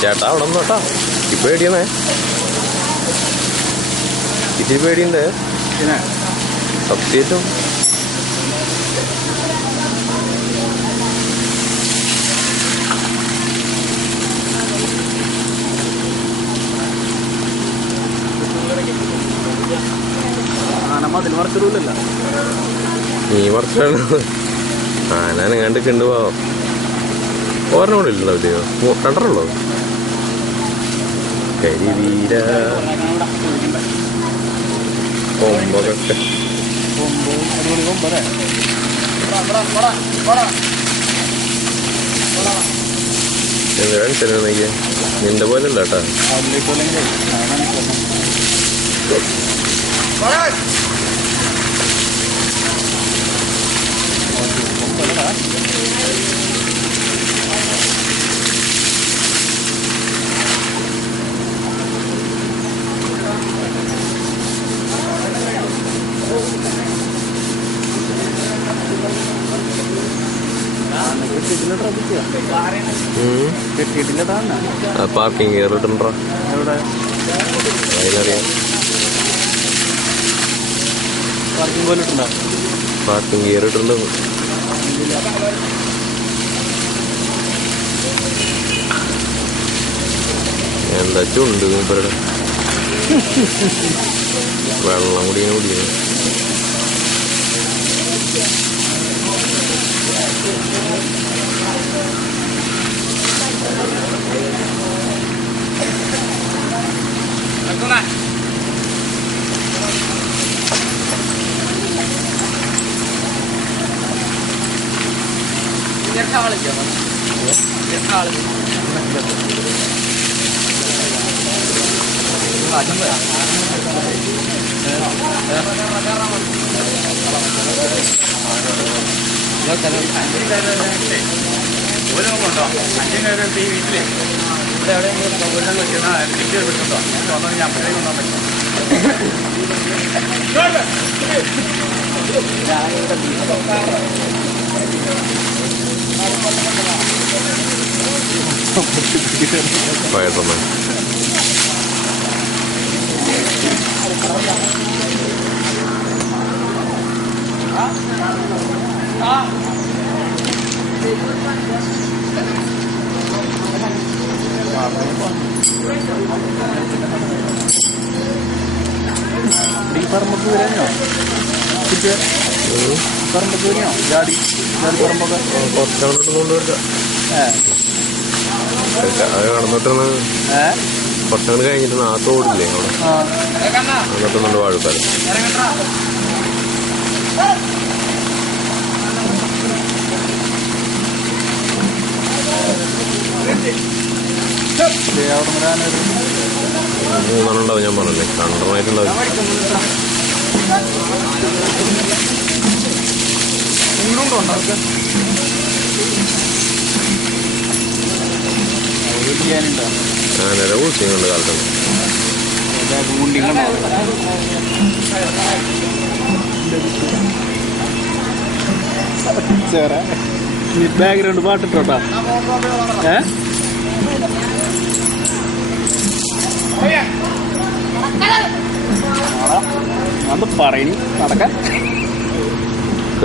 ചേട്ടാ അവിടെ ഒന്നും കേട്ടാ ഇപ്പൊ പേടിയണേ ഇത്തിരി പേടിയുണ്ട് സത്യം. നീ വർഷമാണ് ആന കണ്ട് കണ്ടുപോവാം. ഓർമ്മ കൂടെ ഇല്ലല്ലോ ഇല്ലയോ? കണ്ടറുള്ളൂ കരിവീര കൊമ്പൊക്കെ എന്താ കാണിച്ചേ? നിന്റെ പോലെ അല്ല കേട്ടാ. പാർക്കിംഗ് കയറിട്ടുണ്ടോ? അതിനറിയാം. പാർക്കിംഗ് കയറിയിട്ടുണ്ടോ? എന്താ ചുണ്ട് മൂപ്പരുടെ വെള്ളം കുടിയാണ്. കൊണ്ടോ 5 നേരം ഈ വീട്ടില് ഇവിടെ എവിടെയെങ്കിലും വിളിക്കുന്നുണ്ടോ? ഞാൻ അപ്പോഴേക്കും വന്നാൽ പറ്റും. പറമ്പൊക്കെ വരാനോ പറമ്പൊക്കെ വരികയോ? ജാടി പറമ്പൊക്കെ കുറച്ചങ്ങോട്ട് കൊണ്ടുവരിക. കടന്നിട്ടാണ് കുറച്ചങ്ങോട്ട് കഴിഞ്ഞിട്ട് ആ തോടില്ലേ അവിടെ അങ്ങോട്ടൊന്നുണ്ട് വാഴക്കാലം. മൂന്നെണ്ണം ഉണ്ടാവും. ഞാൻ പറഞ്ഞല്ലേ കണ്ടമായിട്ടുണ്ടാവും. ആനര ഊസിയുണ്ട് കാലത്താണ്. ബാക്ക്ഗ്രൗണ്ട് പാട്ടിട്ടോട്ടാ. അത് പറയണി നടക്കാൻ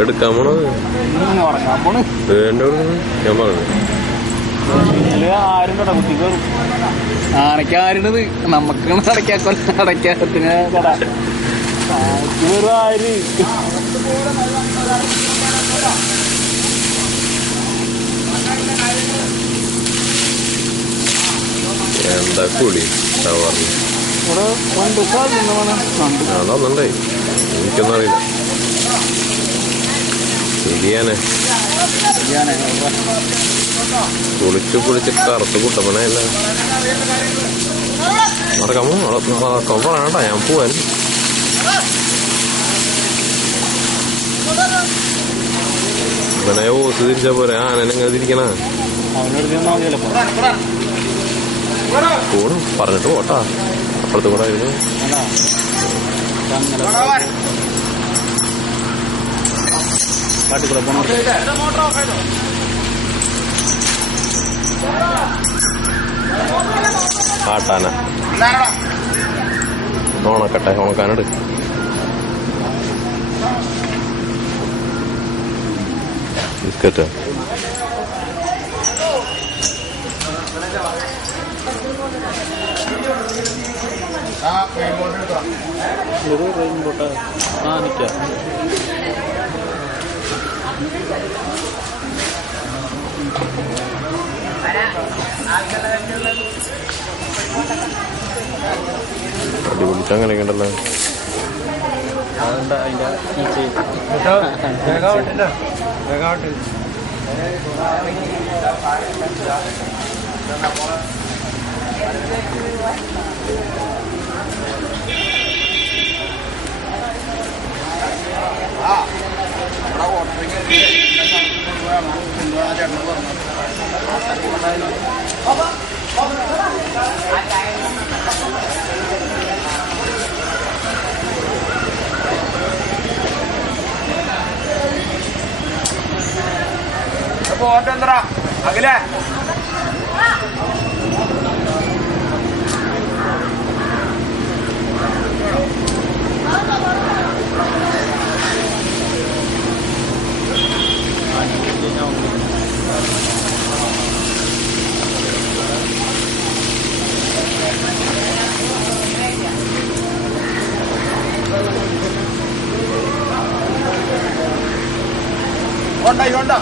എടുക്കാൻ പോണത് ഉറങ്ങാൻ പോണ്. ഞാൻ പറഞ്ഞു ആരുണ്ടോ കുത്തി കയറും. ആനയ്ക്ക് ആരുണ്ടത്? നമുക്ക് അടയ്ക്കാത്തിന് കട വെറും ആര്. എന്താ കൂടി ഷവർന്ന് ഇവിടെ അതൊന്നുണ്ടേ എനിക്കൊന്നും അറിയില്ല. ശരിയാനെ കുളിച്ച് കറുത്ത് കുട്ടപ്പനല്ല നടക്കാമോ? നടക്കാൻ പറയണ്ട, ഞാൻ പോവാൻ. ഇവനെ ഓസ് തിരിച്ചാ പോരെ. ആനനെങ്ങനെ തിരിക്കണ പോണു പറഞ്ഞിട്ട് പോട്ടാ. അപ്പുറത്ത് കൂടെ ആയിരുന്നു. കാട്ടിക്കൂടെ പോകണം. കാട്ടാന ഉണക്കട്ടെ, ഉണക്കാനെടു. ബിസ്ക്കറ്റ് റെയിൻബോട്ടാ നിൽക്കാം. അടിപൊളി ചങ്ങലൊക്കെ ഉണ്ടല്ലോ. അതുകൊണ്ട് അതിൻ്റെ ഓട്ടെന്തറാ അഖിലേ ഉണ്ടായി ഉണ്ടോ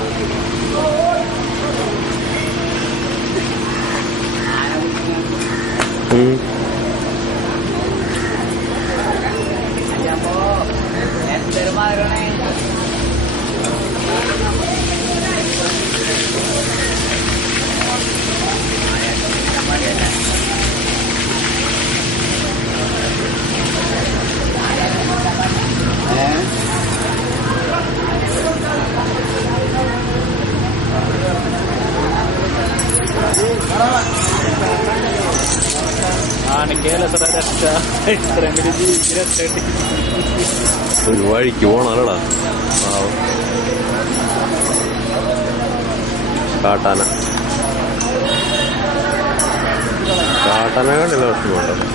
ഒരു വഴിക്ക് പോണല്ലോടാ. കാട്ടാന കണ്ടില്ല വിഷമം കേട്ടോ.